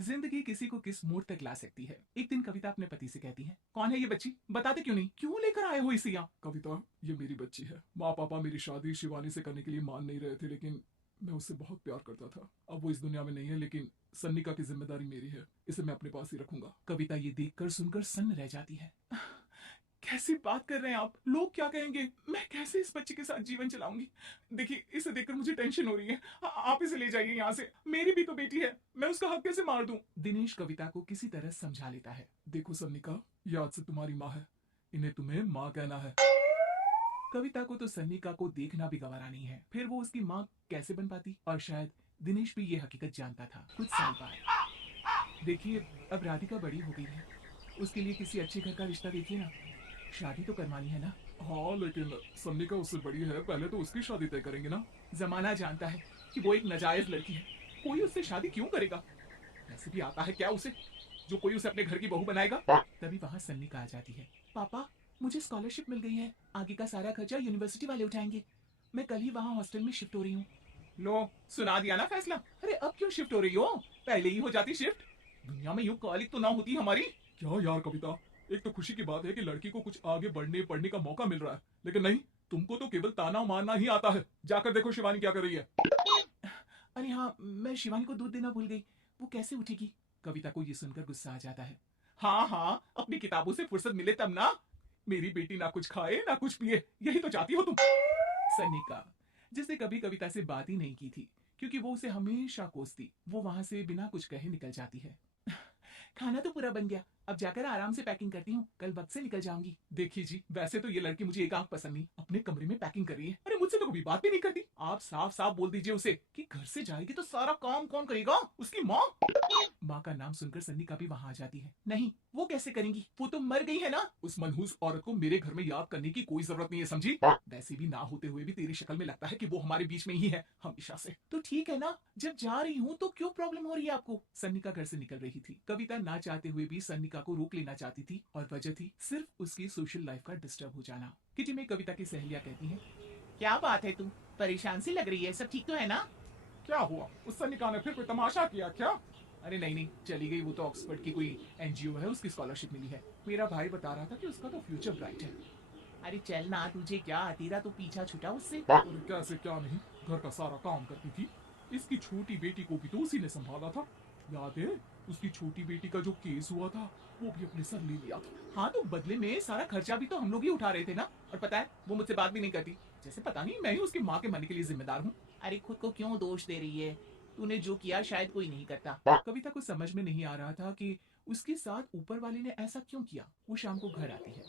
जिंदगी किसी को किस मोड़ तक ला सकती है। एक दिन कविता अपने पति से कहती है, कौन है ये बच्ची, बताते क्यों नहीं, क्यों लेकर आए हो इसे यहाँ? कविता, ये मेरी बच्ची है। माँ पापा मेरी शादी शिवानी से करने के लिए मान नहीं रहे थे, लेकिन मैं उससे बहुत प्यार करता था। अब वो इस दुनिया में नहीं है, लेकिन सन्निका की जिम्मेदारी मेरी है। इसे मैं अपने पास ही रखूंगा। कविता ये देखकर सुनकर सन्न रह जाती है। कैसी बात कर रहे हैं आप, लोग क्या कहेंगे, मैं कैसे इस बच्चे के साथ जीवन चलाऊंगी? देखिए, इसे देखकर मुझे टेंशन हो रही है। आप इसे ले जाइए यहाँ से, मेरी भी तो बेटी है, मैं उसका हक कैसे मार दूं? दिनेश कविता को किसी तरह समझा लेता है। देखो सन्निका, ये आज से तुम्हारी माँ है। इन्हें तुम्हें माँ कहना है। कविता को तो सन्निका को देखना भी गवारा नहीं है, फिर वो उसकी माँ कैसे बन पाती? और शायद दिनेश भी ये हकीकत जानता था। कुछ साल बाद देखिए, अब राधिका बड़ी हो गई है, उसके लिए किसी अच्छे घर का रिश्ता देखिए ना, शादी तो करवानी है ना। हाँ, लेकिन सन्निका उससे बड़ी है, पहले तो उसकी शादी तय करेंगे ना। जमाना जानता है कि वो एक नाजायज लड़की है, कोई उससे शादी क्यों करेगा? वैसे भी आता है क्या उसे, जो कोई उसे अपने घर की बहू बनाएगा? तभी वहाँ सन्निका आ जाती है। पापा, मुझे स्कॉलरशिप मिल गई है, आगे का सारा खर्चा यूनिवर्सिटी वाले उठाएंगे। मैं कल ही वहाँ हॉस्टल में शिफ्ट हो रही हूँ। लो, सुना दिया ना फैसला। अरे अब क्यों शिफ्ट हो रही हो, पहले ही हो जाती शिफ्ट। दुनिया में यूं कॉलिक तो ना होती हमारी। क्या यार कविता, एक तो खुशी की बात है कि लड़की को कुछ आगे बढ़ने पढ़ने का मौका मिल रहा है, लेकिन नहीं, तुमको तो केवल ताना मारना ही आता है। जाकर देखो शिवानी क्या कर रही है। अरे हाँ, मैं शिवानी को दूध देना भूल गई, वो कैसे उठेगी? कविता को ये सुनकर गुस्सा आ जाता है। हाँ हाँ, अपनी किताबों से फुर्सत मिले तब ना। मेरी बेटी ना कुछ खाए ना कुछ पिए, यही तो चाहती हो तुम। सनिका, जिसने कभी कविता से बात ही नहीं की थी, क्योंकि वो उसे हमेशा कोसती, वो वहां से बिना कुछ कहे निकल जाती है। खाना तो पूरा बन गया, अब जाकर आराम से पैकिंग करती हूँ, कल वक्त से निकल जाऊंगी। देखिए जी, वैसे तो ये लड़की मुझे एक आंख पसंद नहीं, अपने कमरे में पैकिंग कर रही है। अरे मुझसे तो कभी बात भी नहीं करती। आप साफ साफ बोल दीजिए उसे कि घर से जाएगी तो सारा काम कौन करेगा, उसकी माँ? माँ का नाम सुनकर सन्निका भी वहां आ जाती है। नहीं, वो कैसे करेंगी, वो तो मर गई है ना। उस मनहूस औरत को मेरे घर में याद करने की कोई जरूरत नहीं है, समझी? वैसे भी ना होते हुए भी तेरी शक्ल में लगता है कि वो हमारे बीच में ही है हमेशा से। तो ठीक है ना, जब जा रही हूँ तो क्यों प्रॉब्लम हो रही है आपको? सन्निका घर से निकल रही थी, कविता ना चाहते हुए भी सन्निका को रोक लेना चाहती थी, और वजह थी सिर्फ उसकी सोशल लाइफ का डिस्टर्ब हो जाना। किटी में कविता की सहेलियां कहती हैं, क्या बात है, तू परेशान सी लग रही है, सब ठीक तो है ना? क्या हुआ, उस सन्निका ने फिर कोई तमाशा किया क्या? अरे नहीं नहीं, चली गई, वो तो ऑक्सफोर्ड की कोई एनजीओ है, उसकी स्कॉलरशिप मिली है। मेरा भाई बता रहा था कि उसका तो फ्यूचर ब्राइट है। अरे चल ना, तुझे क्या, तेरा तो पीछा छुटा उससे। और कैसे क्या नहीं, घर का सारा काम करती थी। इसकी छोटी बेटी को भी तो उसी ने संभाला था। याद है, उसकी छोटी बेटी का जो केस हुआ था, वो भी अपने सर ले लिया था। हाँ, तो बदले में सारा खर्चा भी तो हम लोग ही उठा रहे थे ना। और पता है, वो मुझसे बात भी नहीं करती, जैसे पता नहीं मैं ही उसकी माँ के मरने के लिए जिम्मेदार हूँ। अरे खुद को क्यों दोष दे रही है, तूने जो किया शायद कोई नहीं करता। कविता को समझ में नहीं आ रहा था कि उसके साथ ऊपर वाले ने ऐसा क्यों किया। वो शाम को घर आती है।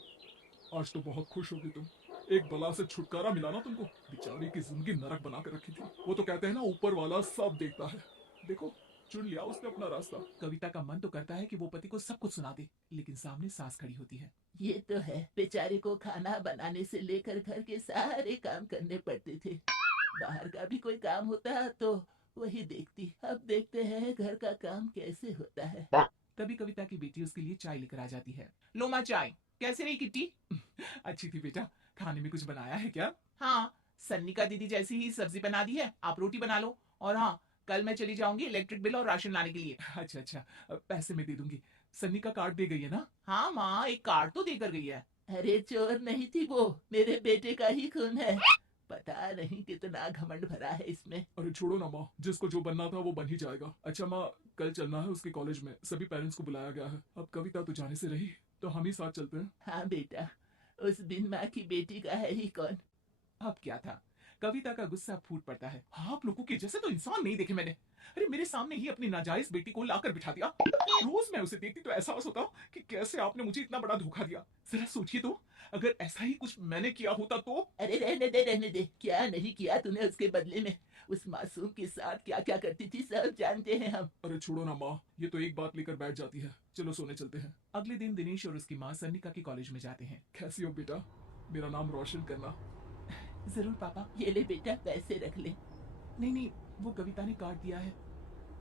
आज तो बहुत खुश होगी तुम, एक बला से छुटकारा मिला ना तुमको। बेचारी की जिंदगी नरक बना कर रखी थी। वो तो कहते हैं ना, ऊपर वाला सब देखता है। देखो, चुन लिया उसने अपना रास्ता। कविता का मन तो करता है कि वो पति को सब कुछ सुना दे, लेकिन सामने सास खड़ी होती है। ये तो है, बेचारे को खाना बनाने से लेकर घर के सारे काम करने पड़ते थे। बाहर का भी कोई काम होता तो वही देखती। अब देखते हैं घर का काम कैसे होता है। तभी कविता की बेटी उसके लिए चाय लेकर आ जाती है। लो माँ चाय, कैसे रही किट्टी? अच्छी थी बेटा, खाने में कुछ बनाया है क्या? हाँ, सन्निका दीदी जैसी ही सब्जी बना दी है, आप रोटी बना लो। और हाँ, कल मैं चली जाऊंगी इलेक्ट्रिक बिल और राशन लाने के लिए। अच्छा अच्छा, पैसे मैं दे दूंगी। सन्निका कार्ड दे गई है ना? हाँ माँ, एक कार्ड तो देकर गई है। अरे चोर नहीं थी वो, मेरे बेटे का ही खून है। पता नहीं कितना घमंड भरा है इसमें। अरे छोड़ो ना माँ, जिसको जो बनना था वो बन ही जाएगा। अच्छा माँ, कल चलना है उसके कॉलेज में, सभी पेरेंट्स को बुलाया गया है। अब कविता तो जाने से रही, तो हम ही साथ चलते हैं। हाँ बेटा, उस बिन माँ की बेटी का है ही कौन। अब क्या था, कविता का गुस्सा फूट पड़ता है। हाँ, आप लोगों के जैसे तो इंसान नहीं देखे मैंने। अरे मेरे सामने ही अपनी नाजायज बेटी को लाकर बिठा दिया। रोज मैं उसे देखती तो एहसास होता कि कैसे आपने मुझे इतना बड़ा धोखा दिया। जरा सोचिए तो, अगर ऐसा ही कुछ मैंने किया होता तो। अरे रहने दे, क्या नहीं किया तूने उसके बदले में। उस मासूम के साथ क्या क्या करती थी सब जानते हैं हम। अरे छोड़ो ना माँ, ये तो एक बात लेकर बैठ जाती है। चलो सोने चलते हैं। अगले दिन दिनेश और उसकी माँ सन्निका के कॉलेज में जाते हैं। कैसी हो बेटा, मेरा नाम रोशन करना। जरूर पापा। ये ले बेटा, पैसे रख ले। नहीं नहीं, वो कविता ने कार्ड दिया है।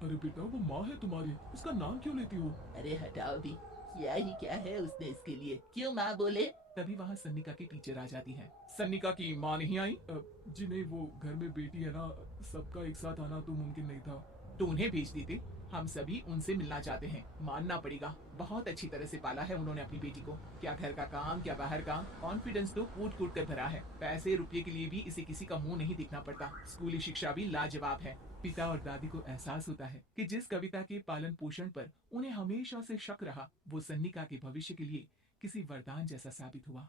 अरे बेटा, वो माँ है तुम्हारी, उसका नाम क्यों लेती हो? अरे हटाओ भी, किया ही क्या है उसने इसके लिए, क्यों माँ बोले। तभी वहाँ सन्निका की टीचर आ जाती है। सन्निका की माँ नहीं आई? जी नहीं, वो घर में बेटी है ना, सबका एक साथ आना तो मुमकिन नहीं था। तो उन्हें भेज देते, हम सभी उनसे मिलना चाहते हैं। मानना पड़ेगा, बहुत अच्छी तरह से पाला है उन्होंने अपनी बेटी को। क्या घर का काम, क्या बाहर काम, कॉन्फिडेंस तो कूट कूट कर भरा है। पैसे रुपये के लिए भी इसे किसी का मुंह नहीं दिखना पड़ता। स्कूली शिक्षा भी लाजवाब है। पिता और दादी को एहसास होता है कि जिस कविता के पालन पोषण पर उन्हें हमेशा से शक रहा, वो सन्निका के भविष्य के लिए किसी वरदान जैसा साबित हुआ।